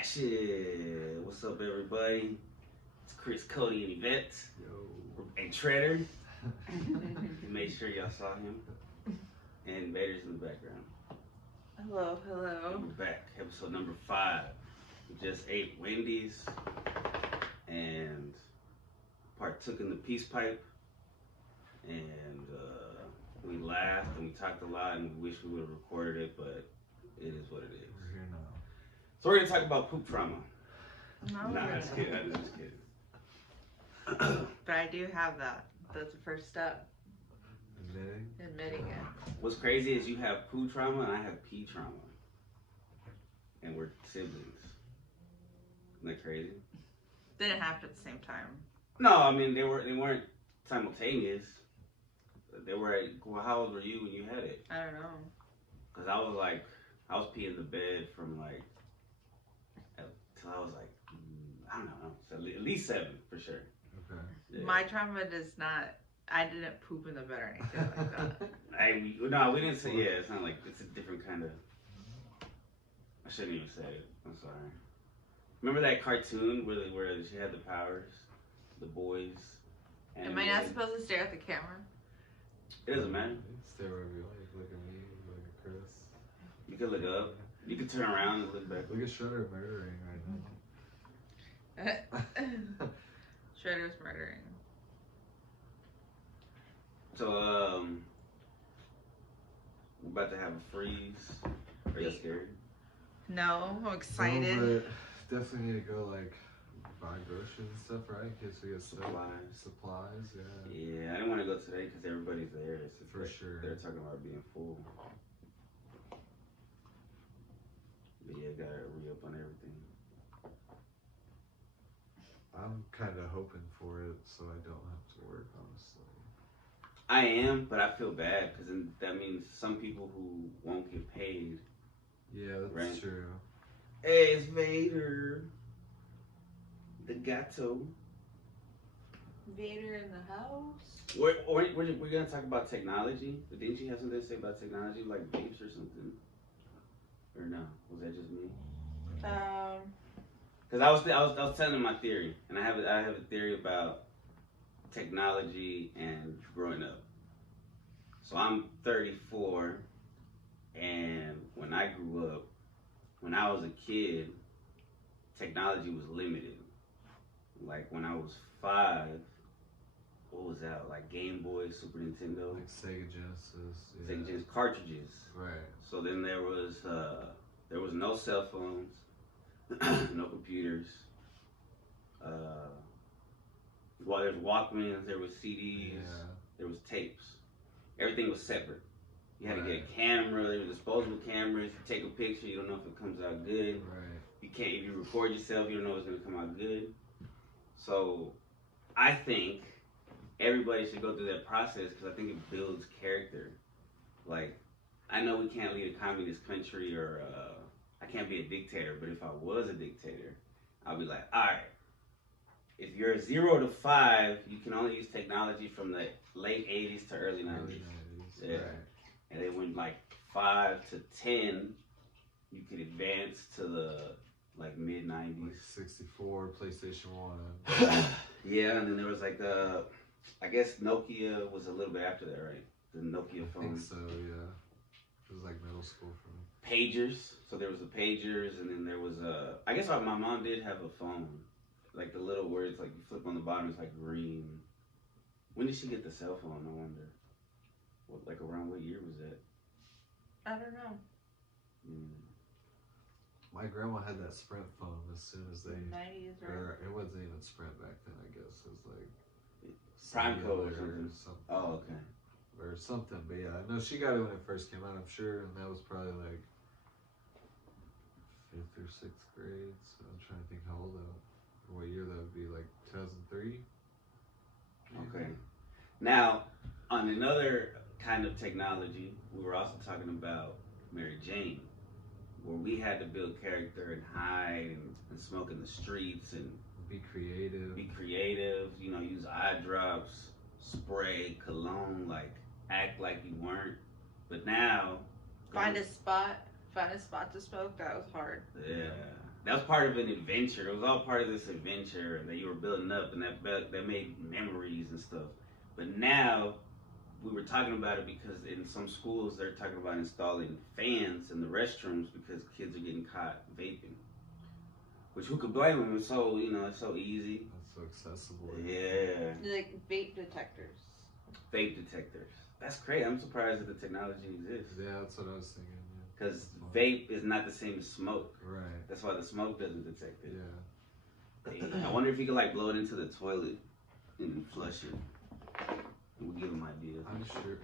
Action! What's up, everybody? It's Chris, Cody, and Yvette. Yo. And Treader. Make sure y'all saw him. And Vader's in the background. Hello, hello. And we're back. Episode number 5. We just ate Wendy's and partook in the peace pipe. And we laughed and we talked a lot and we wish we would have recorded it, but it is what it is. We're here now. So we're going to talk about poop trauma. No, Nah, I'm just kidding. I'm just kidding. but I do have that. That's the first step. Admitting it. What's crazy is you have poo trauma and I have pee trauma. And we're siblings. Isn't that crazy? Didn't happen at the same time. No, I mean they weren't simultaneous. They were well, how old were you when you had it? I don't know. Cause I was peeing the bed from like till I was like I don't know, so at least 7 for sure. Okay. Yeah. My trauma does not. I didn't poop in the bed or anything like that. No, we didn't say. Yeah, it's not like it's a different kind of. I shouldn't even say it. I'm sorry. Remember that cartoon where she had the powers, the boys. Am I not supposed to stare at the camera? It doesn't matter. Stay wherever you like. Look at me. Look at Chris. You can look up. You can turn around and look back. Look at Shredder murdering right now. Shredder's murdering. So we're about to have a freeze. Are you scared? No, I'm excited. No, but definitely need to go like buy groceries and stuff, right? In case we get supplies, yeah. Yeah, I didn't want to go today because everybody's there. It's For sure. They're talking about being full. But yeah, gotta re-up on everything. I'm kind of hoping for it so I don't have to work, honestly. I am, but I feel bad because that means some people who won't get paid. Yeah, that's true. Hey, it's Vader. The gato. Vader in the house. We're going to talk about technology. But didn't you have something to say about technology, like vapes or something? Or no? Was that just me? Because I was telling them my theory, and I have a theory about technology and growing up. So I'm 34, and when I grew up, when I was a kid, technology was limited. Like when I was 5, what was that? Like Game Boy, Super Nintendo, Like Sega Genesis. Yeah. Sega Genesis cartridges. Right. So then there was no cell phones, no computers. Well, there's Walkmans, there was CDs, there was tapes. Everything was separate. You had to get a camera. There was disposable cameras. You take a picture, you don't know if it comes out good. Right. You can't. If you record yourself, you don't know if it's gonna come out good. So, I think everybody should go through that process because I think it builds character. Like, I know we can't lead a communist country or I can't be a dictator, but if I was a dictator, I'll be like, all right. If you're 0 to 5, you can only use technology from the late 80s to early 90s. Yeah. Right. And then when like 5 to 10, you could advance to the like mid 90s. Like 64, PlayStation 1. Yeah, and then there was like I guess Nokia was a little bit after that, right? The Nokia phone. I think so, yeah. It was like middle school for me. Pagers. So there was the pagers, and then there was I guess my mom did have a phone. Like the little words, like you flip on the bottom, it's like green. When did she get the cell phone? I wonder. Like around what year was that? I don't know. My grandma had that Sprint phone as soon as they. 90s, right? Or it wasn't even Sprint back then, I guess. It was like. Prime code or something. Oh, okay. Or something, but yeah, I know she got it when it first came out, I'm sure, and that was probably like 5th or 6th grade. So I'm trying to think how old what year that would be, like 2003. Okay. Now, on another kind of technology, we were also talking about Mary Jane, where we had to build character and hide and smoke in the streets and be creative. You know, use eye drops, spray, cologne, like act like you weren't. But now, Find a spot to smoke. That was hard. Yeah. that was part of an adventure. It was all part of this adventure that you were building up, and that made memories and stuff. But now we were talking about it because in some schools they're talking about installing fans in the restrooms because kids are getting caught vaping. Which who could blame them? It's so it's so easy. That's so accessible. Yeah. Like vape detectors. Vape detectors. That's great. I'm surprised that the technology exists. Yeah, that's what I was thinking. Because vape is not the same as smoke. Right. That's why the smoke doesn't detect it. Yeah. I wonder if you could like blow it into the toilet and flush it. We'll give him ideas. I'm sure.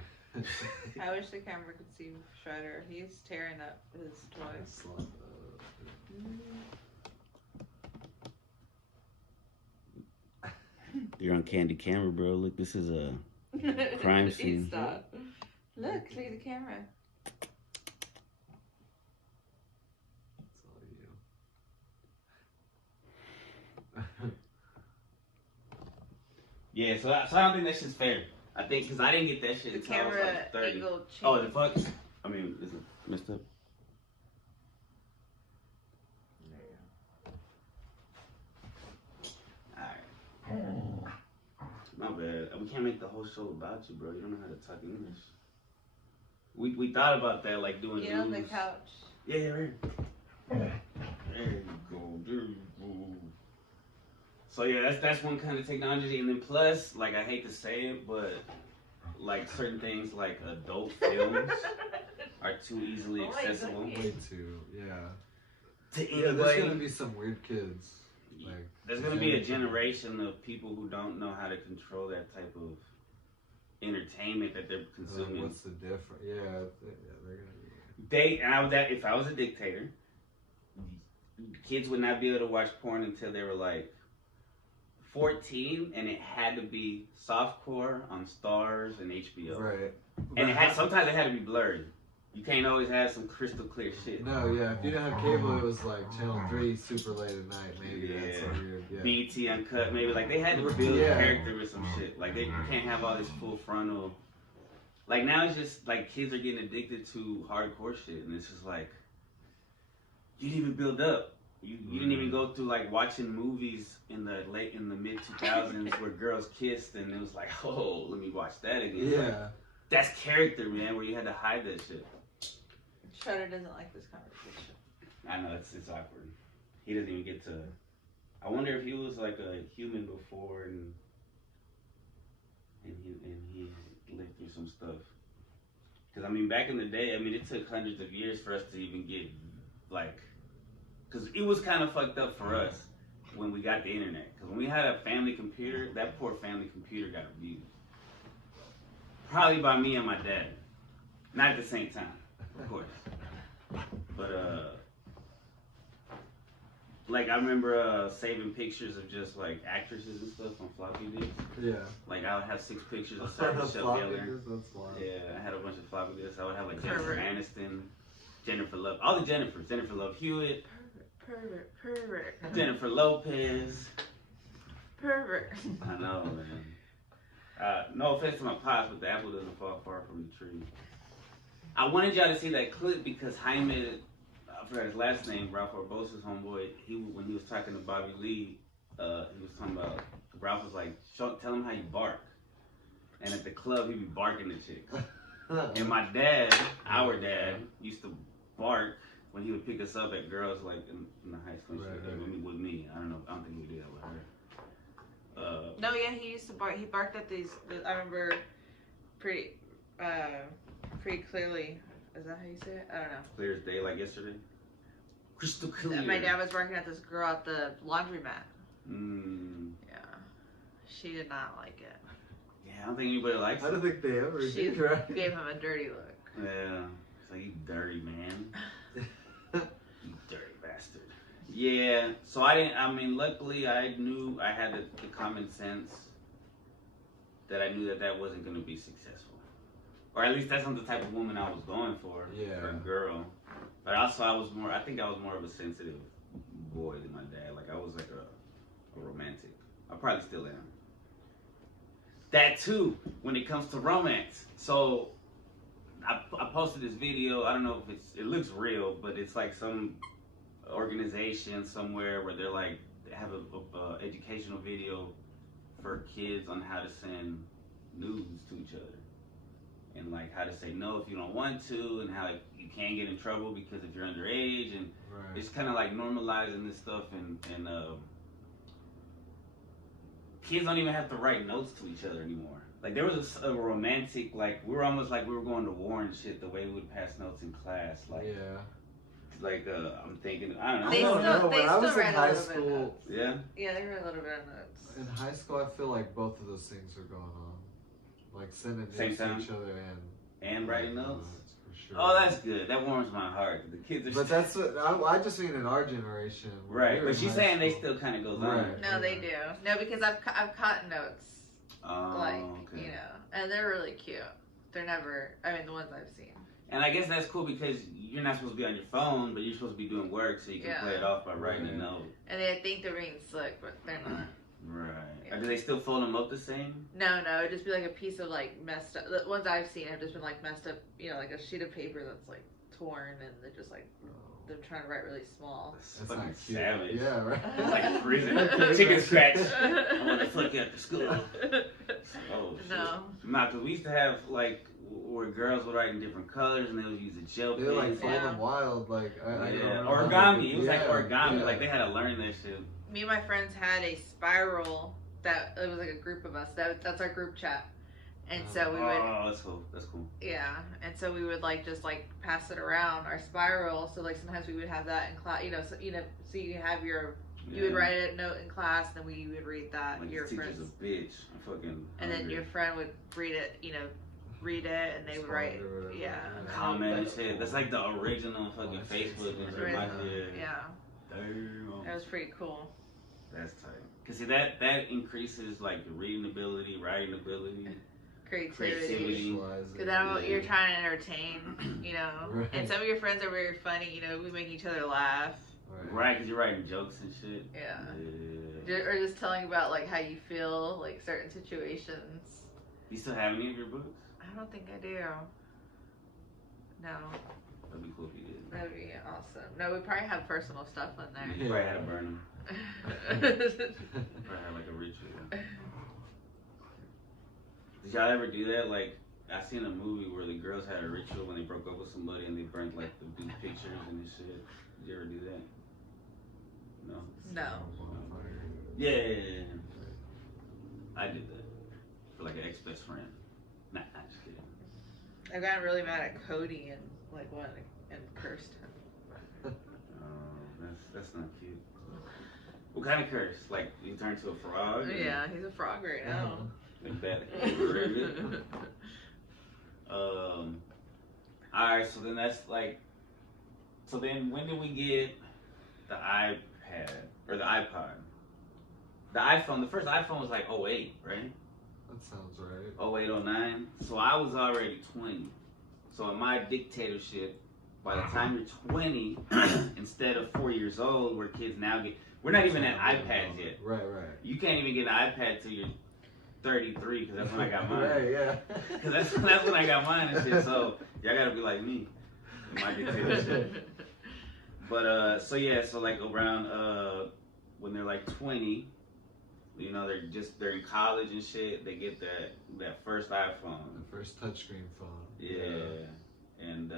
I wish the camera could see Shredder. He's tearing up his toys. You're on candid camera, bro. Look, this is a crime scene. Stop. Look, see the camera. Yeah, so I don't think that shit's fair. I think because I didn't get that shit The until I was camera like 30. angle change. Oh, the fuck? I mean, is it messed up? Alright. My bad. We can't make the whole show about you, bro. You don't know how to talk English. We thought about that, like doing Get on the news. couch. Yeah, right. There you go. There you go. So yeah, that's one kind of technology, and then plus, like I hate to say it, but like certain things like adult films are too easily accessible. Way too, yeah. To Yeah, anybody. there's gonna be some weird kids. Like, there's gonna be a generation of people who don't know how to control that type of entertainment that they're consuming. What's the difference? Yeah, they're gonna be. If I was a dictator, kids would not be able to watch porn until they were like 14, and it had to be softcore on Stars and HBO. Right. And sometimes it had to be blurry. You can't always have some crystal clear shit. No, yeah. If you didn't have cable, it was like Channel 3, super late at night. Maybe that's so weird. Yeah. BET Uncut, maybe like they had to build character with some shit. Like you can't have all this full frontal. Like now it's just like kids are getting addicted to hardcore shit, and it's just like you didn't even build up. You didn't even go through like watching movies in the mid 2000s where girls kissed, and it was like, oh, let me watch that again. Yeah. Like, that's character, man, where you had to hide that shit. Shredder doesn't like this conversation. I know it's awkward. He doesn't even get to. I wonder if he was like a human before and he lived through some stuff. Because I mean, back in the day, I mean, it took hundreds of years for us to even get like. Because it was kind of fucked up for us when we got the internet. Because when we had a family computer, that poor family computer got abused. Probably by me and my dad. Not at the same time, of course. But, like, I remember saving pictures of just, like, actresses and stuff on floppy disks. Yeah. Like, I would have 6 pictures of Sarah Michelle Gellar. That's wild. Yeah, I had a bunch of floppy disks. I would have, like, Jennifer Aniston, Jennifer Love, all the Jennifers. Jennifer Love Hewitt. Pervert. Jennifer Lopez. Pervert. I know, man. No offense to my pops, but the apple doesn't fall far from the tree. I wanted y'all to see that clip because Jaime, I forgot his last name, Ralph Barbosa's homeboy, when he was talking to Bobby Lee, he was talking about, Ralph was like, tell him how you bark. And at the club, he'd be barking at chicks. And my dad, our dad, used to bark when he would pick us up at girls like in the high school shit. With me. I don't know. I don't think he would do that with her. No, yeah, he used to bark. He barked at these. I remember pretty clearly. Is that how you say it? I don't know. Clear as day, like yesterday. Crystal clear. My dad was barking at this girl at the laundromat. Yeah, she did not like it. Yeah, I don't think anybody likes it. I don't think they ever She did, right? gave him a dirty look. Yeah. It's like, you dirty man. You dirty bastard. Yeah, so luckily I knew I had the common sense that I knew that wasn't going to be successful. Or at least that's not the type of woman I was going for. Yeah. For a girl. But also I think I was more of a sensitive boy than my dad. Like I was like a romantic. I probably still am. That too, when it comes to romance. So I posted this video. I don't know if it looks real, but it's like some organization somewhere where they're like have a educational video for kids on how to send nudes to each other, and like how to say no if you don't want to, and how you can't get in trouble because if you're underage, and it's kind of like normalizing this stuff, and kids don't even have to write notes to each other anymore. Like there was a romantic, like we were almost like we were going to war and shit. The way we would pass notes in class, like like I'm thinking, I don't know. They still when I was in read a high little bit of school, notes. Yeah. Yeah, they read a little bit of notes. In high school, I feel like both of those things are going on, like sending notes to each other and writing notes. For sure. Oh, that's good. That warms my heart. The kids are. But that's what I just mean in our generation. Right, but she's saying they still kind of goes on. No, they do. No, because I've caught notes. Oh, like okay. you know, and they're really cute. They're never. I mean, the ones I've seen. And I guess that's cool because you're not supposed to be on your phone, but you're supposed to be doing work, so you can play it off by writing a note. And they think they're being slick, but they're not. Right. Yeah. Or do they still fold them up the same? No, it'd just be like a piece of like messed up. The ones I've seen have just been like messed up, you know, like a sheet of paper that's like torn, and they're just like they're trying to write really small. That's fucking savage. Yeah, right. It's like prison. Chicken scratch. I want to fuck you after school. Oh shit. No. Nah, because we used to have like where girls would write in different colors and they would use a gel pen. They like fold them wild, like origami. It was like origami. Like they had to learn that shit. Me and my friends had a spiral that it was like a group of us. That's our group chat. And so we would. Oh, that's cool. That's cool. Yeah, and so we would like just like pass it around our spiral. So like sometimes we would have that in class. So you have your. You would write a note in class, and then we would read that. Like your teacher's friends. a bitch. I'm fucking. And then your friend would read it. Read it, and they would write. Yeah. Comment and shit. That's like the original fucking Facebook. Yeah. Damn. That was pretty cool. That's tight. Cause see that increases like your reading ability, writing ability. Creativity. Because you're trying to entertain, and some of your friends are very funny, we make each other laugh. Right, because you're writing jokes and shit. Yeah. Or just telling about like how you feel, like certain situations. You still have any of your books? I don't think I do. No. That'd be cool if you did. That'd be awesome. No, we probably have personal stuff in there. You probably had to burn them. Probably had like a ritual. Did y'all ever do that? Like, I seen a movie where the girls had a ritual when they broke up with somebody and they burnt like the big pictures and this shit. Did you ever do that? No. No. Yeah. I did that for like an ex-best friend. Nah, just kidding. I got really mad at Cody and like went and cursed him. Oh, that's not cute. What kind of curse? Like you turned to a frog? Yeah, he's a frog right now. Like that. Alright, so then that's like. So then when did we get the iPad or the iPod? The iPhone, the first iPhone was like 08, right? That sounds right. 08, 09. So I was already 20. So in my dictatorship, by the time you're 20, instead of 4 years old, where kids now get, we're not even at iPads yet. Right. You can't even get an iPad till you're 33, because that's when I got mine. Right, yeah. Because that's when I got mine and shit. So y'all gotta be like me in my dictatorship. But so like around when they're like 20, they're in college and shit. They get that first iPhone, the first touchscreen phone. Yeah. And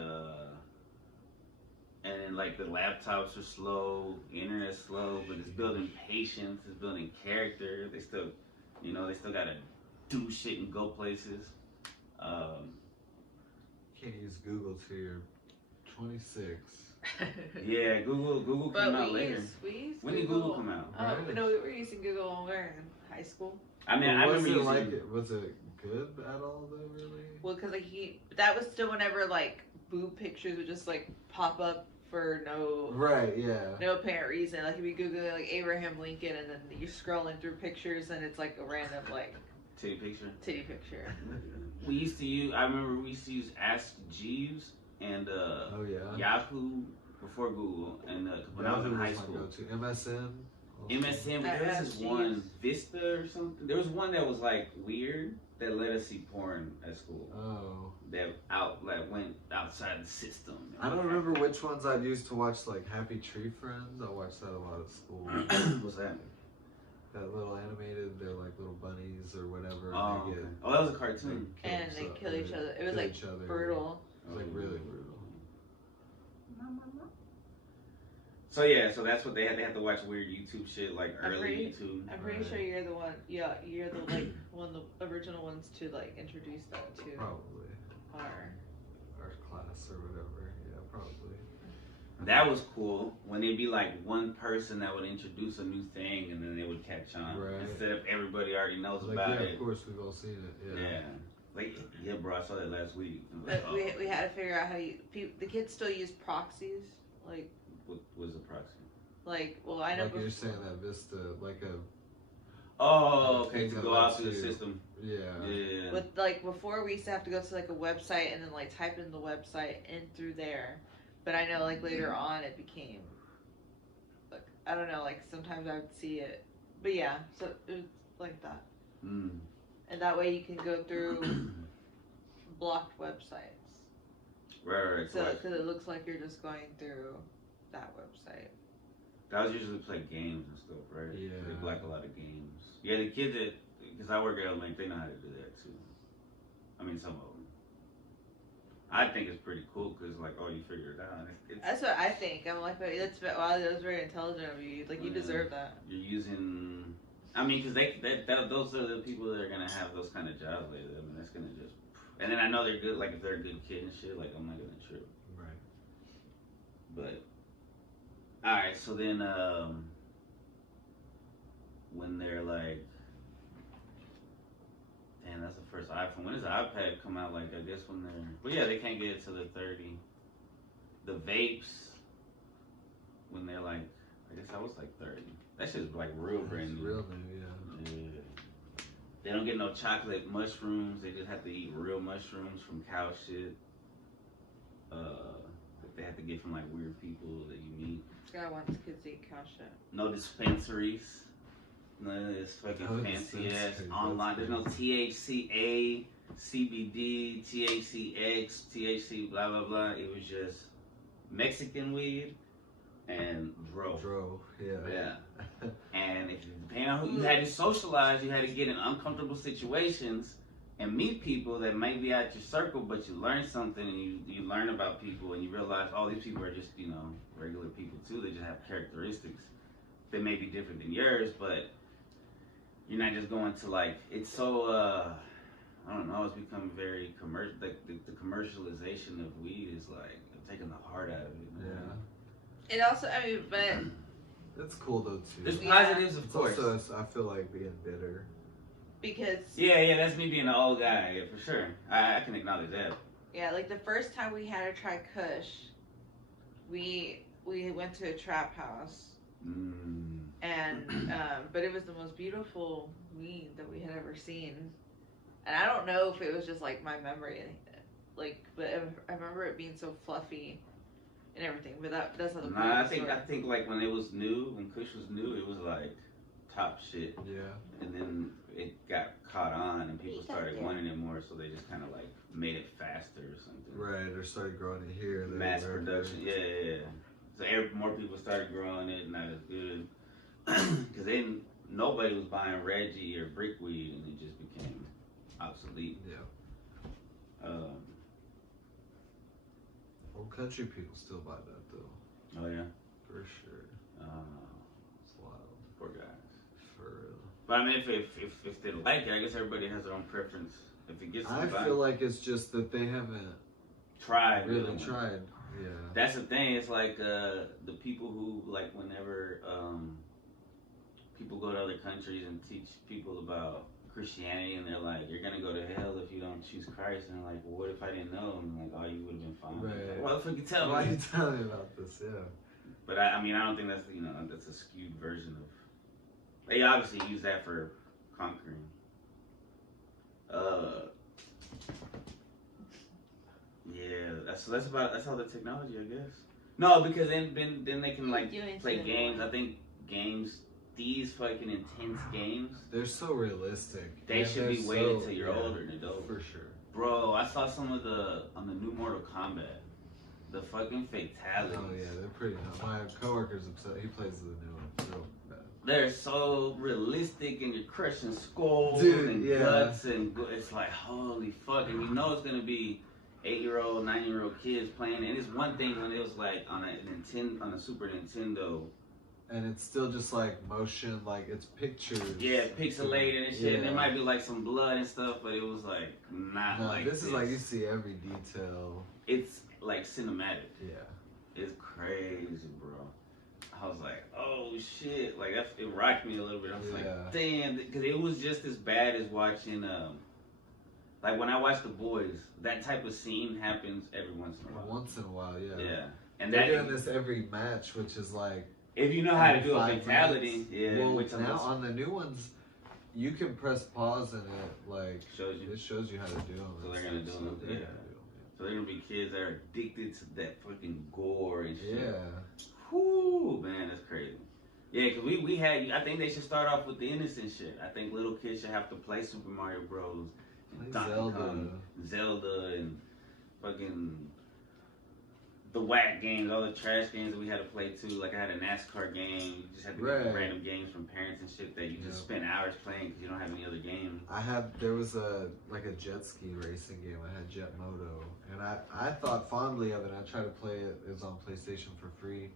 then like the laptops are slow, the internet's slow, but it's building patience, it's building character. They still, they gotta do shit and go places. Can't use Google till you're 26. Yeah, Google came out later. When did Google come out? Oh, no, we were using Google when we were in high school. I mean, I remember using it. Was it good at all though, really? Well, because like that was still whenever like boob pictures would just like pop up for no apparent reason. Like if you Google like Abraham Lincoln and then you're scrolling through pictures and it's like a random like titty picture. I remember we used to use Ask Jeeves and Yahoo before Google, and when I was in high school. MSN. But there was this one Vista or something. There was one that was like weird. that let us see porn at school. Oh. That went outside the system. I don't remember which ones I'd used to watch, like Happy Tree Friends. I watched that a lot at school. What's that? That little animated, they're like little bunnies or whatever. Oh, and they okay. Oh, that was a cartoon. And they kill each other. It was like brutal. It was like really brutal. So yeah, so that's what they had. They had to watch weird YouTube shit, like early YouTube. I'm pretty sure you're the one. Yeah, you're the like one of the original ones to like introduce that to. Probably. Our class or whatever. Yeah, probably. That was cool when it'd be like one person that would introduce a new thing and then they would catch on. Right. Instead of everybody already knows like, about it. Of course, we've all seen it. Yeah. Yeah. Like, yeah, bro, I saw that last week. But we had to figure out how the kids still use proxies. Like, what was a proxy? Like, well, I know. Like you're saying that Vista, like a. Oh, okay, to go out through the system. Yeah. Yeah. But like before, we used to have to go to like a website and then like type in the website in through there. But I know like later on it became. Like I don't know, like sometimes I would see it, but yeah, so it was like that. Mm. And that way you can go through blocked websites. Right. So because it looks like you're just going through that website. That was usually play games and stuff, right? Yeah. They block a lot of games. Yeah, the kids that, because I work at Link, they know how to do that too. I mean, some of them. I think it's pretty cool because, like, oh, you figure it out. That's what I think. I'm like, wow, that was very intelligent of you. Like, you deserve that. You're using, I mean, because those are the people that are going to have those kind of jobs later. I mean, that's going to just, and then I know they're good, like, if they're a good kid and shit, like, I'm not going to trip. Right. But, alright, so then, when they're like, damn, that's the first iPhone. When does the iPad come out? Like, I guess when they're, but yeah, they can't get it to the 30. The vapes, when they're like, I guess I was like 30. That shit's like real brand new. Real new, yeah. Yeah. They don't get no chocolate mushrooms. They just have to eat real mushrooms from cow shit. That they have to get from like weird people that you meet. This guy wants kids to eat cow shit. No dispensaries. None of this fucking fancy ass online. There's no THCA, CBD, THCX, THC, blah blah blah. It was just Mexican weed and dro. Yeah. And if you depending on who you had to socialize, you had to get in uncomfortable situations and meet people that might be out your circle, but you learn something and you learn about people and you realize all these people are just, you know, regular people too. They just have characteristics that may be different than yours, but you're not just going to like, it's so, I don't know, it's become very commercial. Like the commercialization of weed is like taking the heart out of it. You know? Yeah. It also, I mean, but it's cool though too. There's positives, of course. Also, I feel like being bitter. Because yeah, that's me being an old guy, yeah, for sure. I can acknowledge that. Yeah, like the first time we had to try Kush, we went to a trap house. And but it was the most beautiful weed that we had ever seen, and I don't know if it was just like my memory, like, but I remember it being so fluffy and everything. But that's not the point. I think like when it was new, when Kush was new, it was like top shit. Yeah. And then it got caught on, and people started wanting it more, so they just kind of like made it faster or something. Right, or started growing it here. Mass production, yeah. So more people started growing it, not as good. Because then nobody was buying Reggie or Brickweed, and it just became obsolete. Yeah. Old country people still buy that though. Oh yeah. For sure. It's wild. Poor guys. For real. But I mean, if they like it, I guess everybody has their own preference. If it gets, I feel like it's just that they haven't really tried. Yeah. That's the thing. It's like the people who like whenever people go to other countries and teach people about Christianity, and they're like, "You're gonna go to hell if you don't choose Christ." And I'm like, well, what if I didn't know? And I'm like, "Oh, you would have been fine." Right. Like, well, if you tell me. Why are you telling me about this? Yeah. But I mean, I don't think that's a skewed version of. They obviously use that for conquering. Yeah, that's how the technology, I guess. No, because then they can like play games. I think games these fucking intense games. They're so realistic. They should be waited till you're older and adult. For sure. Bro, I saw some of on the new Mortal Kombat. The fucking fatalities. Oh yeah, they're pretty. My coworker's upset. He plays the new one. So bad. They're so realistic, and you're crushing skulls and guts, and it's like holy fuck. And you know it's gonna be 8-year-old, 9-year-old kids playing. And it's one thing when it was like on a Super Nintendo. And it's still just like motion, like it's pictures. Yeah, pixelated and shit. Yeah. And there might be like some blood and stuff, but it was like not like this. This is like you see every detail. It's like cinematic. Yeah. It's crazy, bro. I was like, oh shit. Like it rocked me a little bit. I was like, damn, because it was just as bad as watching like when I watch The Boys, that type of scene happens every once in a while. Once in a while, yeah. Yeah. And they're doing this every match, which is like if you know how to do a fatality, Well, now on the new ones, you can press pause and it like it shows you how to do them. So they're gonna do them. Yeah. So they're gonna be kids that are addicted to that fucking gore and shit. Yeah. Whoo, man, that's crazy. Yeah, cause we had. I think they should start off with the innocent shit. I think little kids should have to play Super Mario Bros. And Zelda, and fucking the whack games, all the trash games that we had to play too. Like I had a NASCAR game. You just had to get random games from parents and shit that you just spend hours playing because you don't have any other games. There was a jet ski racing game. I had Jet Moto, and I thought fondly of it. I tried to play it. It was on PlayStation for free.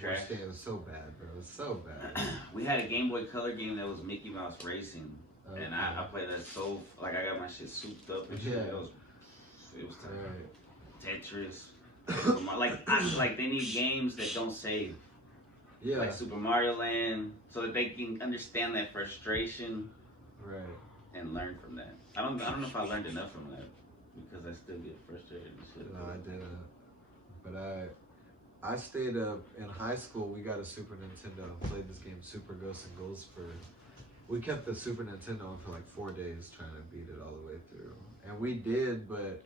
It was so bad, bro. It was so bad. We had a Game Boy Color game that was Mickey Mouse Racing, and I played that so like I got my shit souped up and shit. It was Tetris. Like they need games that don't save. Yeah. Like Super Mario Land, so that they can understand that frustration. Right. And learn from that. I don't know if I learned enough from that because I still get frustrated and shit. No, I didn't. But I stayed up in high school. We got a Super Nintendo. Played this game, Super Ghosts and Ghostbird. We kept the Super Nintendo on for like 4 days trying to beat it all the way through, and we did. But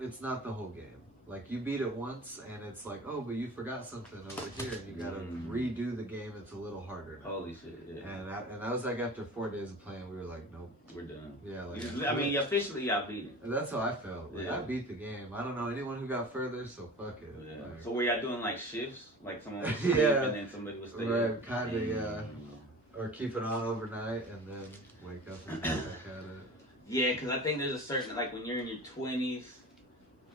it's not the whole game. Like you beat it once, and it's like, oh, but you forgot something over here, and you gotta redo the game. It's a little harder now. Holy shit! Yeah. And that was like after 4 days of playing, we were like, nope, we're done. Yeah, like I mean, officially, y'all beat it. And that's how I felt. Like I beat the game. I don't know anyone who got further, so fuck it. Yeah. Like, so were y'all doing like shifts? Like someone would sleep and then somebody would stay. Right, kind of, yeah. Or keep it on overnight and then wake up and get back at it. Yeah, because I think there's a certain like when you're in your 20s.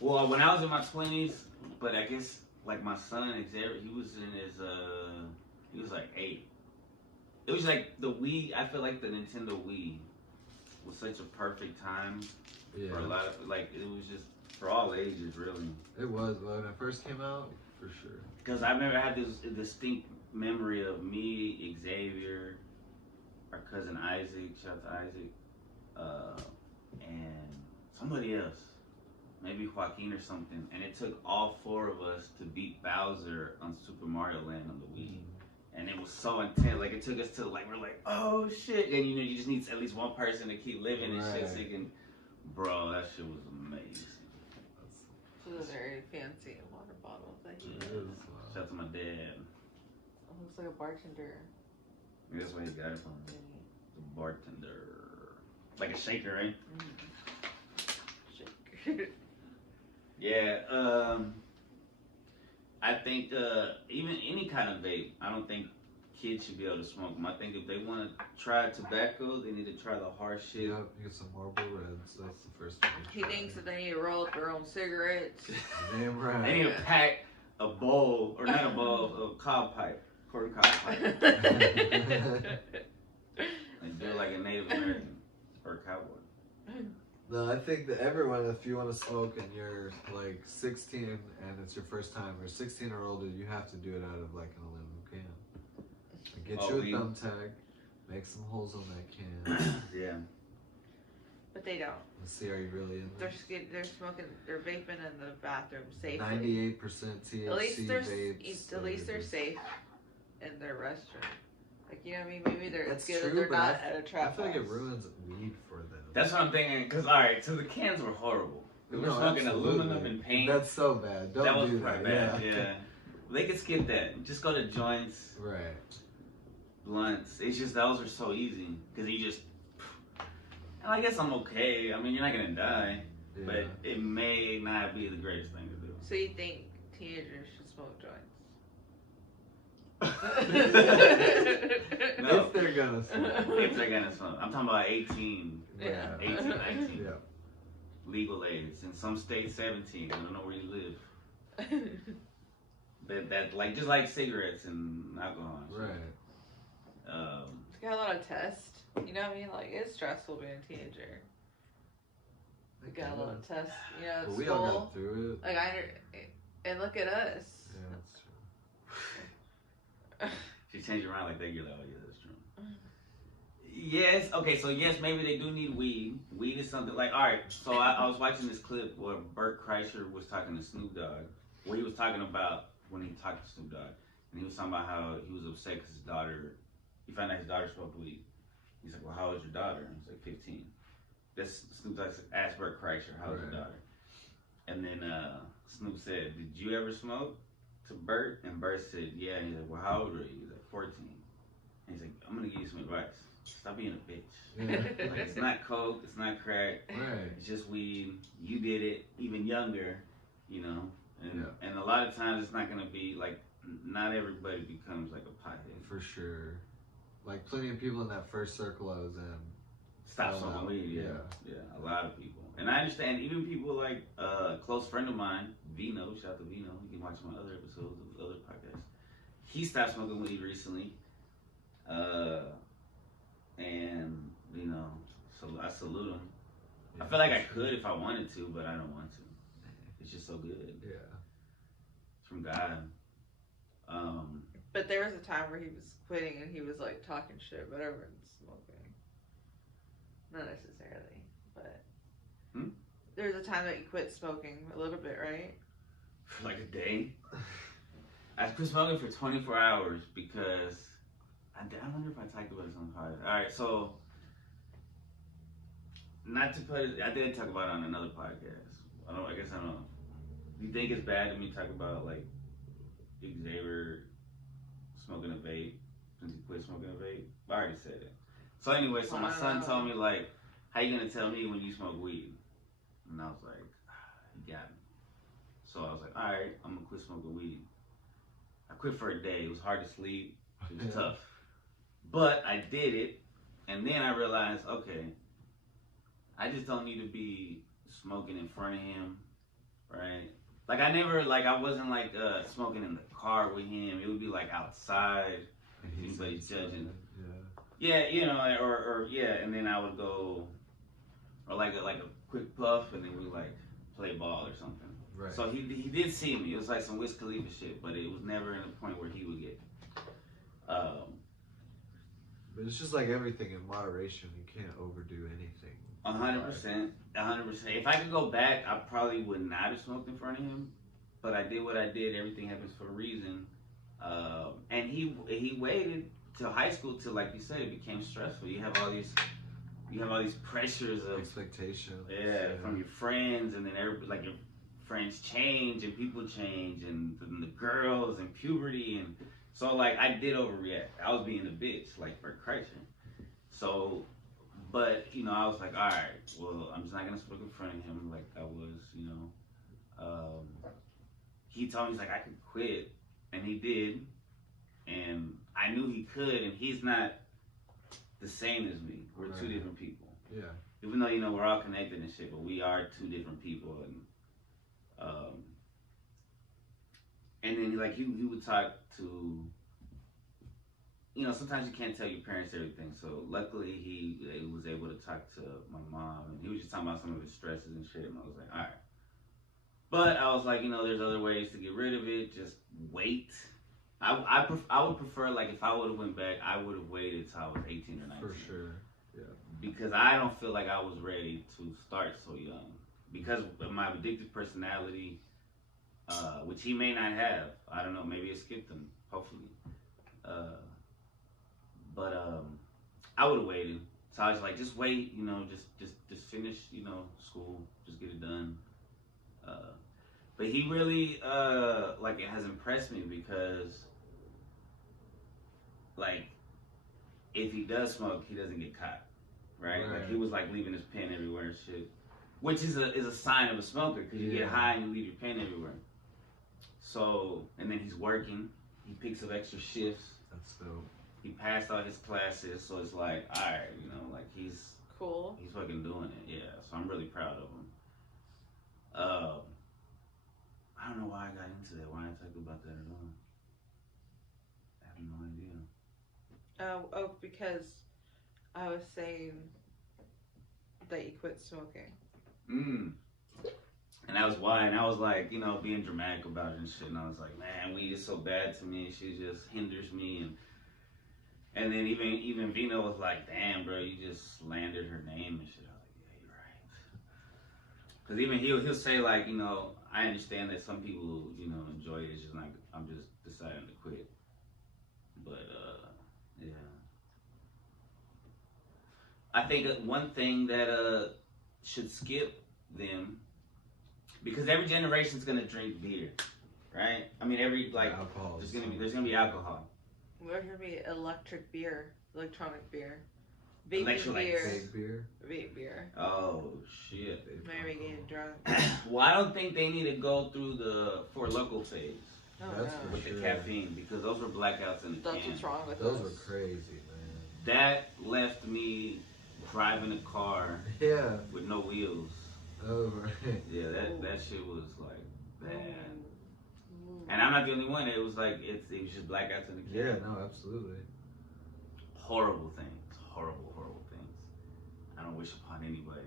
Well, when I was in my 20s, but I guess like my son Xavier, he was in his he was like 8. It was like the Wii. I feel like the Nintendo Wii was such a perfect time for a lot of like it was just for all ages really. It was when it first came out for sure. Because I remember I had this distinct memory of me, Xavier, our cousin Isaac, shout out to Isaac, and somebody else. Maybe Joaquin or something, and it took all 4 of us to beat Bowser on Super Mario Land on the Wii, and it was so intense. Like it took us to like we're like, oh shit, and you know you just need at least one person to keep living and shit. So you can, bro, that shit was amazing. This is a very fancy water bottle that he has. Shout out to my dad. It looks like a bartender. That's why he got it from. The bartender, like a shaker, right? Shaker. Yeah, I think even any kind of vape, I don't think kids should be able to smoke them. I think if they want to try tobacco, they need to try the hard shit. Yep, get some Marlboro Reds. That's the first one. He thinks that they need to roll up their own cigarettes. Damn right. They need to pack a bowl, or not a bowl, a cob pipe, corn cob pipe. And do it like a Native American or a cowboy. No, I think that everyone, if you want to smoke and you're like 16 and it's your first time, or 16 or older, you have to do it out of like an aluminum can. Get you a thumbtack, make some holes on that can. Yeah. But they don't. Let's see, are you really in there? They're smoking, they're vaping in the bathroom safely. 98% THC vapes. At least they're safe in their restroom. Like, you know what I mean? Maybe they're That's good true, they're not at a trap I feel like house. it ruins weed for them. That's what I'm thinking. Because, all right, so the cans were horrible. We were smoking aluminum and paint. That's so bad. Don't do that. Bad. Yeah. They could skip that. Just go to joints. Right. Blunts. It's just those are so easy because you just. And I guess I'm okay. I mean, you're not gonna die, but it may not be the greatest thing to do. So you think teenagers should smoke joints? No. If they're gonna smoke. If they're gonna smoke. I'm talking about 18. Yeah. 18, 19. Yeah. Legal age. In some states, 17. I don't know where you live. That like just like cigarettes and alcohol. And right. It's got a lot of tests. You know what I mean? Like, it's stressful being a teenager. We got a lot of tests. You know, at well, school. we all got through it. Like, and look at us. Yeah, that's true. If you change it around like that, you're like, oh yeah, that's true. Yes, okay, so yes, maybe they do need weed. Weed is something like, all right, so I was watching this clip where Bert Kreischer was talking to Snoop Dogg, where he was talking about when he talked to Snoop Dogg, and he was talking about how he was upset because his daughter, he found out his daughter smoked weed. He's like, well, how old is your daughter? And he's like, 15. That's Snoop Dogg asked Bert Kreischer, how old is your daughter? And then Snoop said, did you ever smoke? To Bert, and Bert said, yeah. And he's like, well, how old are you? He's like, 14. And he's like, I'm gonna give you some advice. Stop being a bitch. Yeah. Like, it's not coke, it's not crack. Right. It's just weed. You did it, even younger, you know. And a lot of times it's not gonna be like, not everybody becomes like a pothead. For sure. Like plenty of people in that first circle I was in. Stop smoking weed, yeah, a lot of people. And I understand, even people like a close friend of mine, Vino, shout out to Vino, you can watch my other episodes of other podcasts. He stopped smoking weed recently. And, you know, so I salute him. Yeah, I feel like I could if I wanted to, but I don't want to. It's just so good. Yeah. It's from God. But there was a time where he was quitting and he was like talking shit about everyone smoking. Not necessarily, but there was a time that you quit smoking a little bit, right? For like a day. I quit smoking for 24 hours because I wonder if I talked about this on the podcast. All right, so not to put it, I did talk about it on another podcast. I guess I don't know. Do you think it's bad to me talk about like Xavier smoking a vape since he quit smoking a vape? I already said it. So anyway, so my son told me like, how you gonna tell me when you smoke weed? And I was like, he got me. So I was like, all right, I'm gonna quit smoking weed. I quit for a day. It was hard to sleep. It was tough. But I did it, and then I realized, okay, I just don't need to be smoking in front of him, right? Like I wasn't like smoking in the car with him. It would be like outside, if anybody's judging. Yeah, you know, or and then I would go, or like a quick puff, and then we like play ball or something. Right. So he did see me. It was like some Wiz Khalifa shit, but it was never in a point where he would get. But it's just like everything in moderation. You can't overdo anything. 100%. 100%. If I could go back, I probably would not have smoked in front of him. But I did what I did. Everything happens for a reason. And he waited till high school till, like you said, it became stressful. You have all these pressures of expectations. Yeah, from your friends, and then everybody, like your friends change and people change, and the girls and puberty, and so like I did overreact. I was being a bitch, like for Kreischer. So, but you know, I was like, all right, well, I'm just not gonna smoke in front of him like I was, you know. He told me, he's like, I could quit, and he did, and I knew he could, and he's not the same as me. We're two different people. Yeah. Even though, you know, we're all connected and shit, but we are two different people, and then like he would talk to, you know, sometimes you can't tell your parents everything. So luckily he was able to talk to my mom, and he was just talking about some of his stresses and shit. And I was like, all right. But I was like, you know, there's other ways to get rid of it. Just wait. I would prefer, like, if I would have went back, I would have waited till I was 18 or 19. For sure. Yeah. Because I don't feel like I was ready to start so young. Because of my addictive personality, which he may not have. I don't know. Maybe it skipped him. Hopefully. But I would have waited. So I was like, just wait. You know, just finish. You know, school. Just get it done. But he really, like, it has impressed me because, like, if he does smoke, he doesn't get caught, right? Like, he was, like, leaving his pen everywhere and shit. Which is a sign of a smoker, because you get high and you leave your pen everywhere. So, and then he's working. He picks up extra shifts. That's dope. He passed all his classes, so it's like, all right, you know, like he's cool. He's fucking doing it, yeah. So I'm really proud of him. I don't know why I got into that. Why I talked about that at all. I have no idea. Oh, because I was saying that you quit smoking. And that was why, and I was like, you know, being dramatic about it and shit, and I was like, man, weed is so bad to me, she just hinders me, and then even Vino was like, damn, bro, you just slandered her name and shit. I was like, yeah, you're right. Because even he'll say, like, you know, I understand that some people, you know, enjoy it, it's just like, I'm just deciding to quit. But, yeah. I think one thing that should skip them, because every generation's gonna drink beer, right? I mean, every alcohol. There's gonna be alcohol. There's gonna be electronic beer, vape beer, vape beer. Oh shit! Maybe getting drunk. Well, I don't think they need to go through the Four Loko phase. Oh, that's no. With the caffeine, because those were blackouts in the That's can. what's wrong with those us. were crazy, man. That left me driving a car with no wheels. Oh, right. Yeah, that shit was like bad. And I'm not the only one. It was like it was just blackouts in the can. Yeah, no, absolutely. Horrible things. Horrible things. I don't wish upon anybody.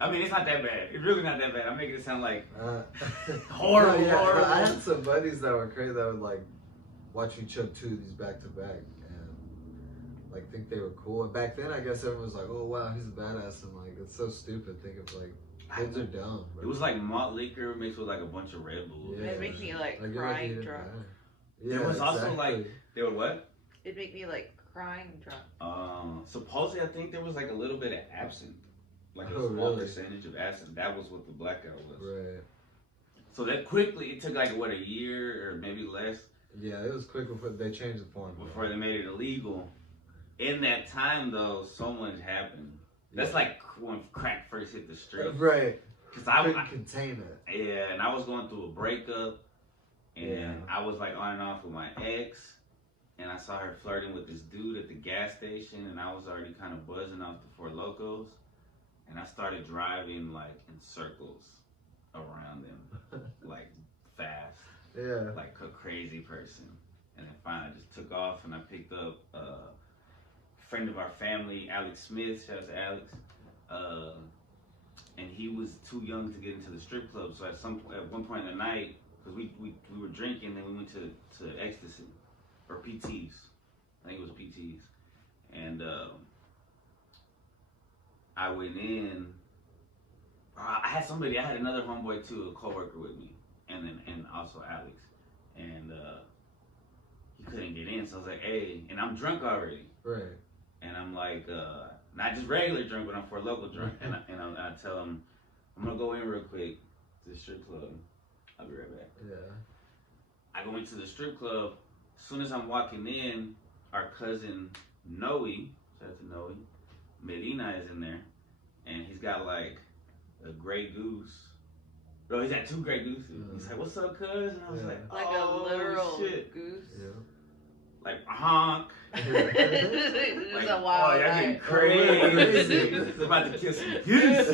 I mean, it's not that bad. It's really not that bad. I'm making it sound like horrible, no, horrible. I had some buddies that were crazy that would like watch me chug two of these back to back and like think they were cool. And back then, I guess everyone was like, "Oh wow, he's a badass." And like, it's so stupid. Think of like kids are dumb. Bro. It was like malt liquor mixed with like a bunch of Red Bull. Yeah, it makes me like crying drunk. Yeah, there was also like they were what? It'd make me like crying drunk. Supposedly, I think there was like a little bit of absinthe, like a small percentage of absinthe. That was what the blackout was. Right. So that quickly, it took like what, a year or maybe less. Yeah, it was quick before they changed the formula. Before they made it illegal. In that time, though, so much happened. That's like when crack first hit the street. Right. Because I couldn't contain it. Yeah, and I was going through a breakup, and I was like on and off with my ex, and I saw her flirting with this dude at the gas station, and I was already kind of buzzing off the Four Locos, and I started driving like in circles around them, like fast, like a crazy person, and then finally I just took off, and I picked up friend of our family, Alex Smith, shout out to Alex, and he was too young to get into the strip club. So at one point in the night, because we were drinking, then we went to ecstasy or PTs. I think it was PTs, and I went in. I had another homeboy too, a coworker with me, and also Alex, and he couldn't get in. So I was like, hey, and I'm drunk already. Right. And I'm like, not just regular drunk, but I'm Four Loko drunk. And I tell him, I'm gonna go in real quick to the strip club. I'll be right back. Yeah. I go into the strip club. As soon as I'm walking in, our cousin Noe, shout out to Noe, Medina is in there, and he's got like a gray goose. Bro, he's got two gray gooses. He's like, "What's up, cuz?" And I was like a literal shit. goose. Yeah. Like honk. It's like, a wild y'all getting crazy. It's about to kiss some goose.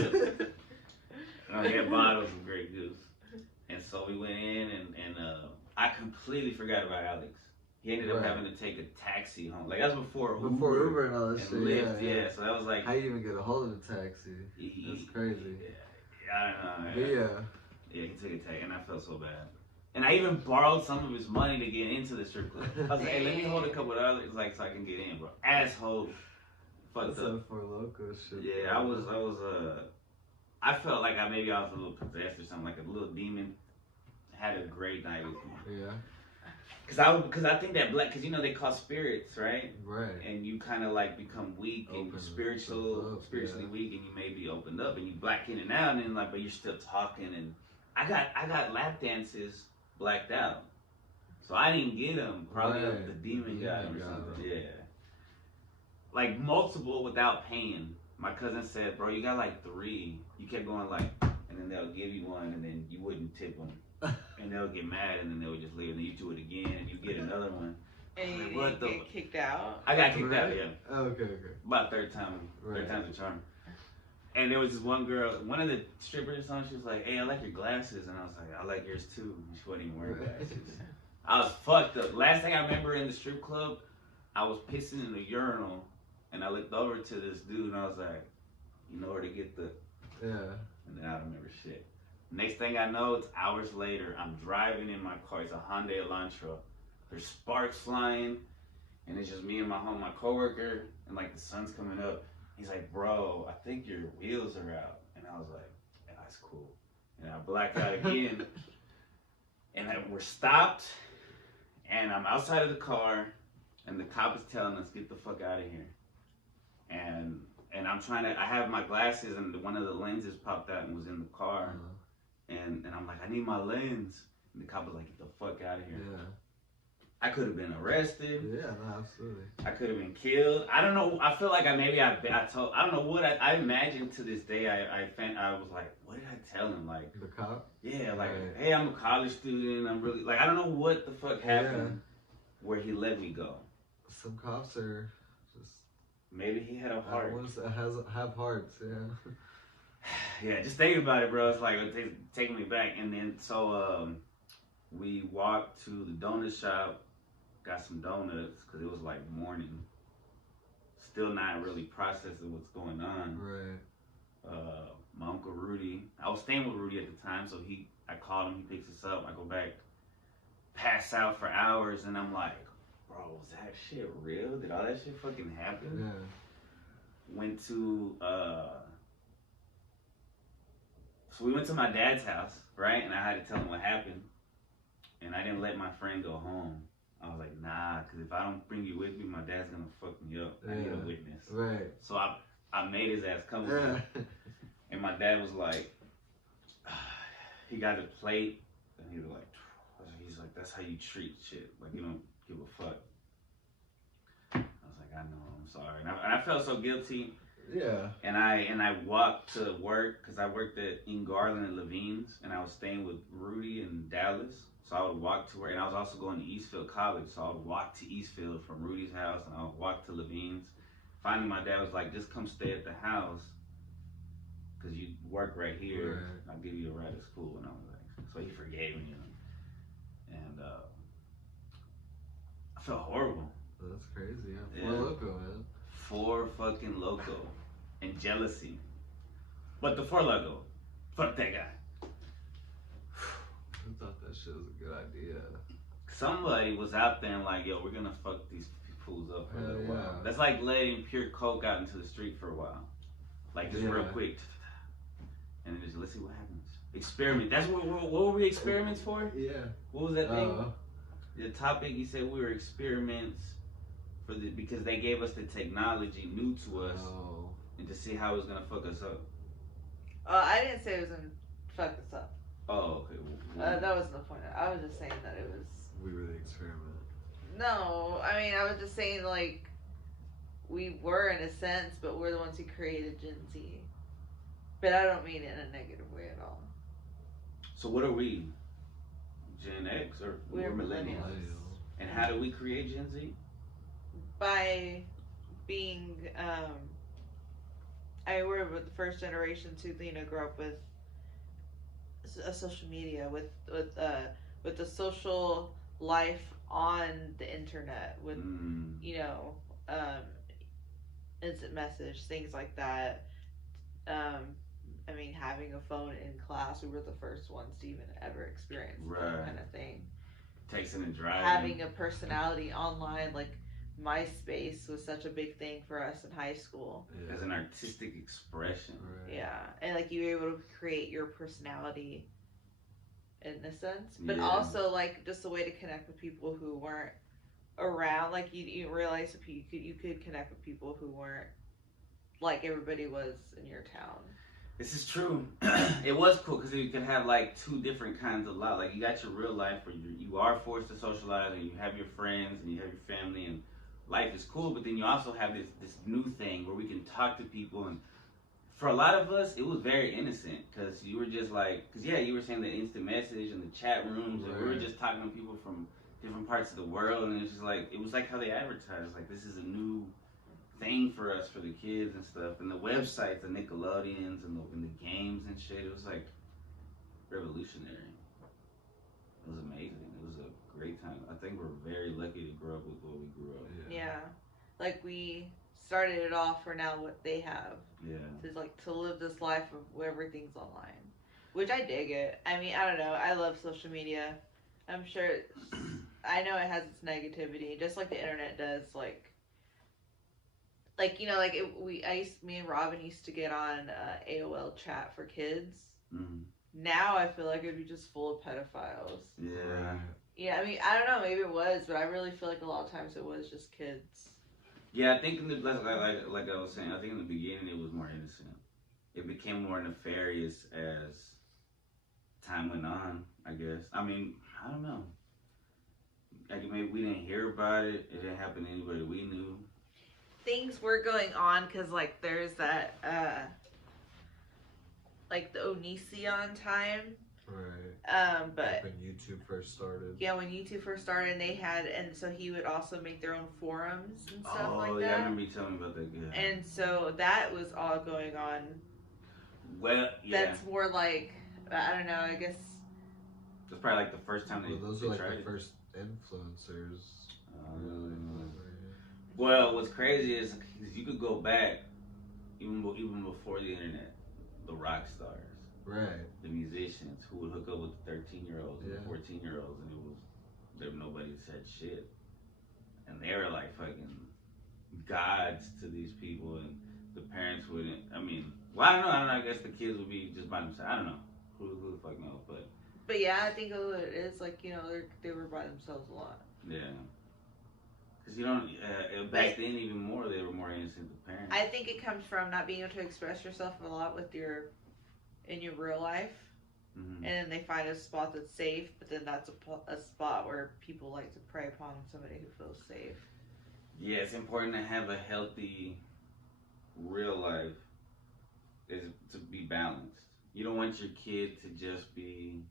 And he had bottles of Grey Goose. And so we went in, and I completely forgot about Alex. He ended up having to take a taxi home. Like, that was before Uber and all that shit. Lyft, yeah. So that was like... How you even get a hold of the taxi? That's crazy. Yeah, I don't know. But yeah, he took a taxi, and I felt so bad. And I even borrowed some of his money to get into the strip club. I was like, hey, let me hold a couple of dollars, like, so I can get in, bro. Asshole. Fucked that's up. Four Loko shit. Yeah, I felt like I was a little possessed or something, like a little demon. Had a great night with me. Yeah. Because I think that because you know they call spirits, right? Right. And you kind of like become weak and spiritually weak, and you may be opened up, and you black in and out, and then like, but you're still talking, and I got lap dances blacked out, so I didn't get them. Probably the demon got them or something. Yeah, like multiple without paying. My cousin said, "Bro, you got like 3." You kept going like, and then they'll give you one, and then you wouldn't tip them, and they'll get mad, and then they would just leave, and then you do it again, and you get another one. And you get kicked out? I got kicked out, yeah. Oh, okay. About third time's the charm. And there was this one girl, one of the strippers, she was like, "Hey, I like your glasses," and I was like, "I like yours too." And she wouldn't even wear glasses. I was fucked up. Last thing I remember in the strip club, I was pissing in the urinal, and I looked over to this dude, and I was like, "You know where to get the?" Yeah. And then I don't remember shit. Next thing I know, it's hours later. I'm driving in my car. It's a Hyundai Elantra. There's sparks flying, and it's just me and my coworker, and like the sun's coming up. He's like, "Bro, I think your wheels are out," and I was like, "Yeah, that's cool." And I black out again, and we're stopped, and I'm outside of the car, and the cop is telling us, "Get the fuck out of here," and I'm trying to. I have my glasses, and one of the lenses popped out and was in the car, and I'm like, "I need my lens," and the cop was like, "Get the fuck out of here." Yeah. I could have been arrested. Yeah, no, absolutely. I could have been killed. I don't know. I feel like I don't know what I imagined to this day. I was like, what did I tell him? Like the cop? Yeah, like, hey, I'm a college student. I'm really like, I don't know what the fuck happened where he let me go. Some cops are just maybe he had a heart. Ones that have hearts, yeah. Yeah, just thinking about it, bro. It's like taking me back. And then we walked to the donut shop. Got some donuts because it was like morning. Still not really processing what's going on. Right. My uncle Rudy. I was staying with Rudy at the time, so I called him. He picks us up. I go back, pass out for hours, and I'm like, "Bro, was that shit real? Did all that shit fucking happen?" Yeah. Went to so we went to my dad's house, right? And I had to tell him what happened, and I didn't let my friend go home. I was like, "Nah, because if I don't bring you with me, my dad's gonna fuck me up. I need a witness." Right. So I made his ass come with me. And my dad was like, he got a plate, and he's like, "That's how you treat shit. Like, you don't give a fuck." I was like, "I know, I'm sorry." And I felt so guilty. Yeah. And I walked to work, because I worked in Garland and Levine's, and I was staying with Rudy in Dallas. So I would walk to work, and I was also going to Eastfield College, so I would walk to Eastfield from Rudy's house, and I would walk to Levine's. Finally, my dad was like, "Just come stay at the house, because you work right here. Right. I'll give you a ride to school." And I was like, so he forgave me. And I felt horrible. That's crazy, yeah. Four Loco, man. 4 fucking Loco. And jealousy. But the 4 Loco, fuck that guy. I thought that shit was a good idea. Somebody was out there and like, "Yo, we're gonna fuck these fools up for a little while." That's like letting pure coke out into the street for a while. Like, just real quick. And then just, let's see what happens. Experiment. That's what were we experiments for? Yeah. What was that thing? The topic, you said we were experiments because they gave us the technology new to us and to see how it was gonna fuck us up. I didn't say it was gonna fuck us up. Oh, okay. That wasn't the point. I was just saying that it was. We were the experiment. No, I mean, I was just saying, like, we were in a sense, but we're the ones who created Gen Z. But I don't mean it in a negative way at all. So what are we? Gen X or we're millennials? And how do we create Gen Z? By being, we're the first generation to, grow up with a social media, with the social life on the internet, with instant message, things like that. I mean, having a phone in class, we were the first ones to even ever experience that kind of thing. Texting and driving. Having a personality online, like MySpace was such a big thing for us in high school. Yeah. As an artistic expression. Right. Yeah, and like you were able to create your personality in a sense, but also like just a way to connect with people who weren't around. Like you realize that you could connect with people who weren't like everybody was in your town. This is true. It was cool because you can have like two different kinds of life. Like you got your real life where you are forced to socialize and you have your friends and you have your family and life is cool. But then you also have this new thing where we can talk to people, and for a lot of us, it was very innocent because you were just like, because yeah, you were saying the instant message and the chat rooms, and we were just talking to people from different parts of the world, and it's just like, it was like how they advertised, like this is a new thing for us, for the kids and stuff, and the websites, the Nickelodeons and the games and shit, it was like revolutionary. It was amazing. It was a great time. I think we're very lucky to grow up with what we grew up. Yeah. Like we started it off for now what they have. Yeah. It's like to live this life of where everything's online. Which I dig it. I mean, I don't know. I love social media. I'm sure I know it has its negativity, just like the internet does. Like you know, like me and Robin used to get on AOL chat for kids. Mm-hmm. Now I feel like it'd be just full of pedophiles. Yeah. Yeah, I mean, I don't know, maybe it was, but I really feel like a lot of times it was just kids. Yeah, I think in the like I was saying, I think in the beginning it was more innocent. It became more nefarious as time went on, I guess. I mean, I don't know. Like maybe we didn't hear about it. It didn't happen to anybody we knew. Things were going on because like there's that like the Onision time. Right. But like when YouTube first started. Yeah, when YouTube first started, and so he would also make their own forums and stuff like that. Oh, yeah, I remember you telling me about that. Yeah. And so that was all going on. Well, yeah. That's more like, I don't know, I guess. That's probably like the first time those are like the first influencers. Really? Well, what's crazy is you could go back even before the internet, the rock stars. Right. The musicians who would hook up with the 13-year-olds and the 14-year-olds, and nobody said shit. And they were like fucking gods to these people, and the parents wouldn't. I mean, well, I don't know. I guess the kids would be just by themselves. I don't know. Who the fuck knows? But yeah, I think it is like, you know, they were by themselves a lot. Yeah. Because you don't. Back then, even more, they were more innocent to parents. I think it comes from not being able to express yourself a lot in your real life, and then they find a spot that's safe, but then that's a spot where people like to prey upon somebody who feels safe. Yeah, it's important to have a healthy real life, is to be balanced. You don't want your kid to just be,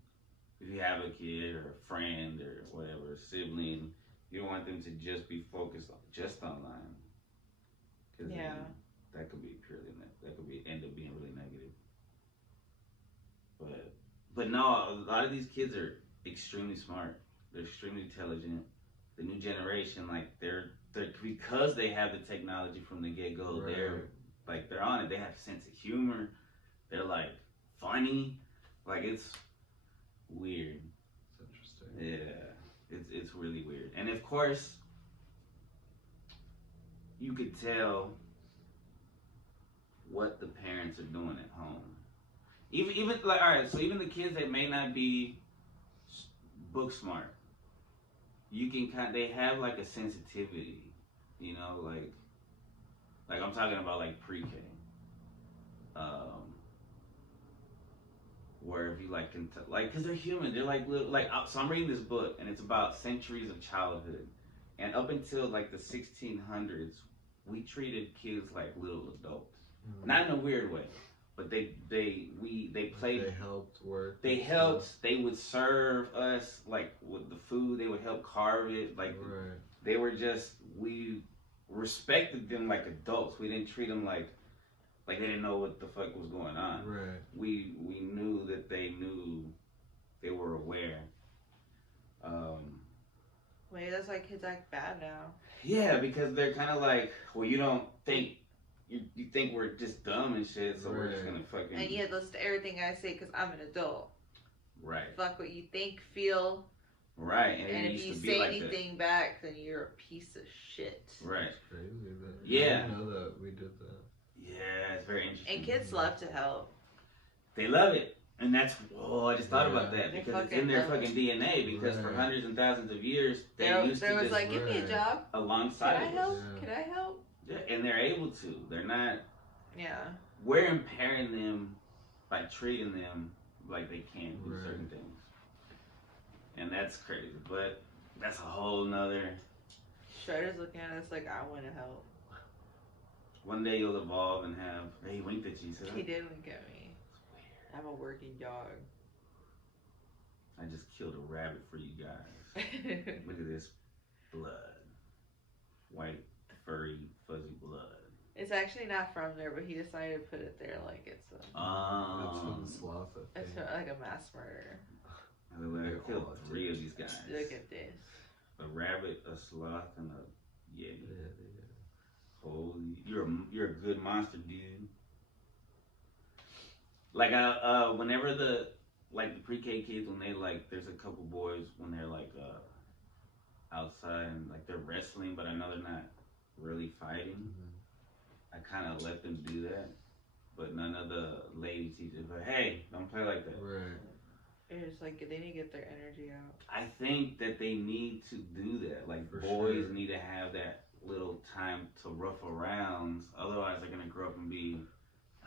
if you have a kid or a friend or whatever, a sibling, you don't want them to just be focused just online. Yeah. That could be end up being really negative. But no, a lot of these kids are extremely smart. They're extremely intelligent. The new generation, like they're because they have the technology from the get go. Right. They're on it. They have a sense of humor. They're like funny. Like it's weird. It's interesting. Yeah, it's really weird. And of course, you could tell what the parents are doing at home. Even like, all right, so even the kids that may not be book smart, they have like a sensitivity, you know, like I'm talking about like pre-K, where if you like can because they're human, they're like little, so I'm reading this book and it's about centuries of childhood, and up until like the 1600s, we treated kids like little adults, not in a weird way. But they played. They helped work. They helped. They would serve us like with the food. They would help carve it. Like they were just. We respected them like adults. We didn't treat them like they didn't know what the fuck was going on. Right. We knew that they knew. They were aware. Maybe that's why kids act bad now. Yeah, because they're kind of like, well, you don't think. You think we're just dumb and shit, so we're just gonna fucking. And yeah, listen to everything I say because I'm an adult. Right. Fuck what you think, feel. Right. And if you say anything back, then you're a piece of shit. Right. It's crazy. Yeah. I didn't know that we did that. Yeah, it's very interesting. And kids love to help. They love it. And that's, I just thought about that because it's in their fucking DNA because for hundreds and thousands of years, they used to just was like, give me a job. Alongside Can I help? Yeah. Can I help? Yeah, and they're able to. They're not. Yeah. We're impairing them by treating them like they can't do certain things. And that's crazy, but that's a whole nother. Shredder's looking at us like, I want to help. One day you'll evolve and have. Hey, he winked at you. So he did wink at me. I'm a working dog. I just killed a rabbit for you guys. Look at this blood. White, furry, fuzzy blood. It's actually not from there, but he decided to put it there like it's a. That's from the sloth. It's like a mass murder. I killed 3 of these guys. Look at this. A rabbit, a sloth, and a yeti. Holy, you're a good monster, dude. Like whenever the pre-K kids, when they there's a couple boys when they're outside and they're wrestling, but I know they're not really fighting. Mm-hmm. I kind of let them do that, but none of the lady teachers like, hey, don't play like that. Right. It's like they need to get their energy out. I think that they need to do that. For boys need to have that little time to rough around. Otherwise, they're gonna grow up and be.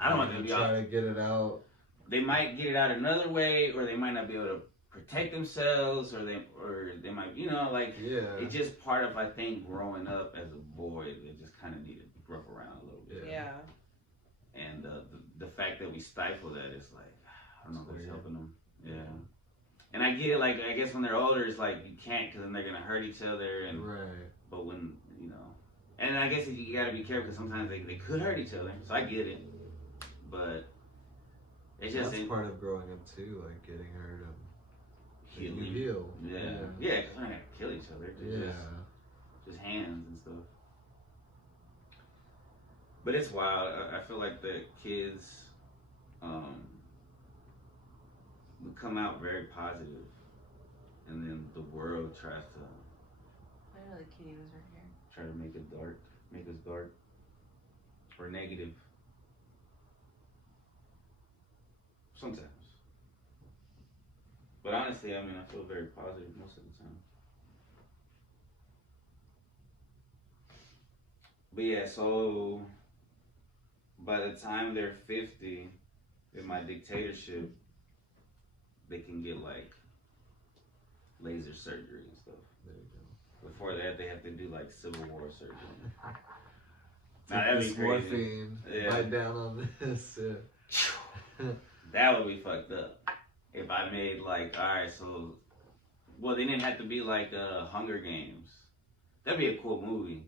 I don't want them to be try to get it out. They might get it out another way, or they might not be able to protect themselves, or they might, It's just part of, I think, growing up as a boy. They just kind of need to rough around a little bit. Yeah. And the fact that we stifle that is I don't know if it's helping them. Yeah. And I get it, I guess when they're older, it's you can't, because then they're going to hurt each other. And but when, and I guess you got to be careful, because sometimes they could hurt each other. So I get it. But it's just. That's part of growing up, too, getting hurt and healing. You heal. Yeah. Yeah, because we're not going to kill each other. Just hands and stuff. But it's wild. I feel like the kids would come out very positive, and then the world tries to. I know the kitty was right here. Try to make us dark, or negative. Sometimes. But honestly, I feel very positive most of the time. But yeah, so by the time they're 50, in my dictatorship, they can get laser surgery and stuff. There you go. Before that, they have to do Civil War surgery. Now that'd be crazy. Morphine. Bite down on this. That would be fucked up. If I made alright, so they didn't have to be Hunger Games. That'd be a cool movie.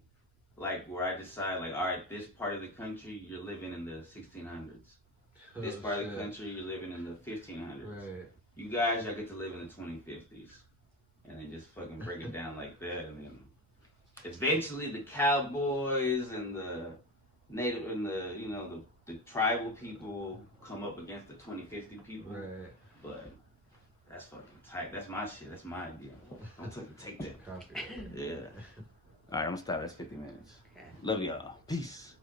Where I decide alright, this part of the country you're living in the 1600s. This part of the country you're living in the 1500s. Right. You guys, y'all get to live in the 2050s. And then just fucking break it down like that. And then eventually the cowboys and the native and the tribal people come up against the 2050 people. Right. But that's fucking tight. That's my shit. That's my idea. Don't take that. Copy. Yeah. All right, I'm gonna stop. That's 50 minutes. Okay. Love y'all. Peace.